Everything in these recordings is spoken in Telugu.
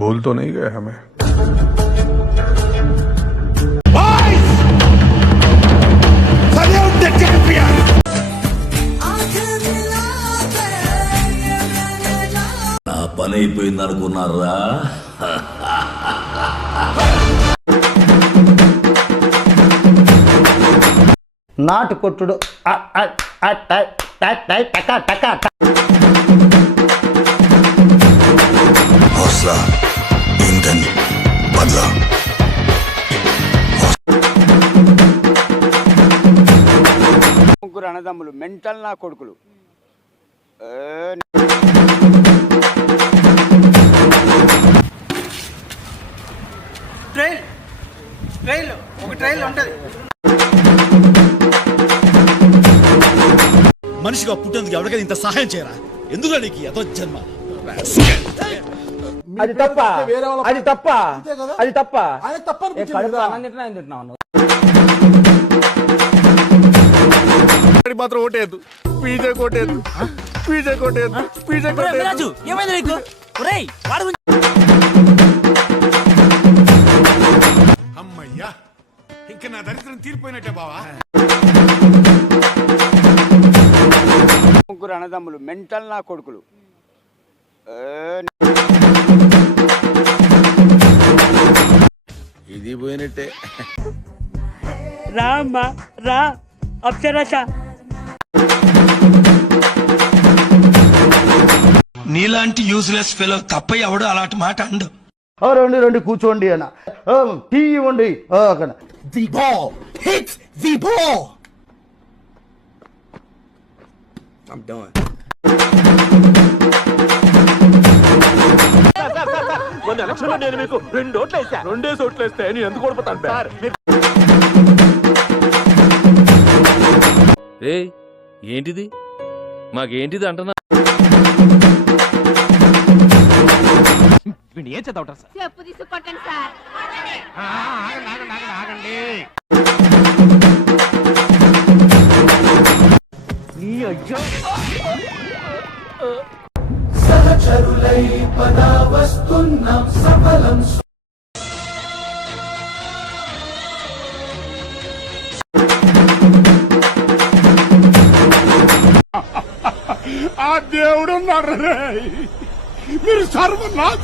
भूल तो नहीं गए हमें। నా పని అయిపోయింది అనుకున్నారా? నాటు కొట్టుడు हौसला, ईंधन, बदला। ముగ్గురు అన్నదమ్ములు మెంటల్ నా కొడుకులు. ఒక ట్రైల్ ఉంటుంది. మనిషిగా పుట్టేందుకు ఎవరికైనా ఇంత సహాయం చేయరా? ఎందుకు నీకు ఏదో జన్మ? అది తప్ప అది తప్ప అది తప్ప మాత్రం ఓటేద్దు, పీజే కొట్టేద్దు, పీజే కొట్టేద్దు, పీజే కొట్టేద్దు. ఏమైంది నీకు? ఒరేయ్ వాడు అమ్మయ్యా, ఇంకా నా దరిద్రం తీరిపోయినట్టే బావా. ముగ్గురు అన్నదమ్ములు మెంటల్ నా కొడుకులు. ఇది పోయినట్టే. రా అమ్మా రా అప్సరస. నీలాంటి యూజ్లెస్ ఫెలో తప్ప ఎవడు అలాంటి మాట అండు. రెండు రెండు కూర్చోండి అన్న, టీ ఇవ్వండి. The ball hits the ball. I'm done. ఎలక్షన్లో నేను మీకు 2 ఓట్లు వేసా. 2 ఓట్లు వేస్తే నేను ఎందుకు ఓడిపోతాను? ఏంటిది మాకేంటిది అంటున్నా? ఏం చదవటం సార్? చెప్పు తీసుకొట్టండి సార్. ఆగండి. సహచరులై పదా వస్తున్నాం సఫలం. ఆ దేవుడు మీరు సర్వనాశ.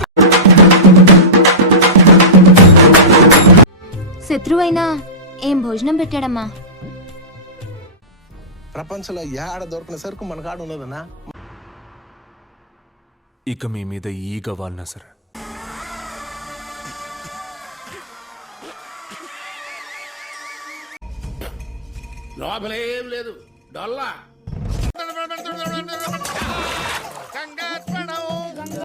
శత్రువైనా ఏం భోజనం పెట్టాడమ్మా? ప్రపంచంలో ఏడ దొరికిన సరుకు మన కాడ ఉన్నదన్నా. ఇక మీ మీద ఈగ వాళ్ళనా సరే లోపలేం లేదు, డొల్లా.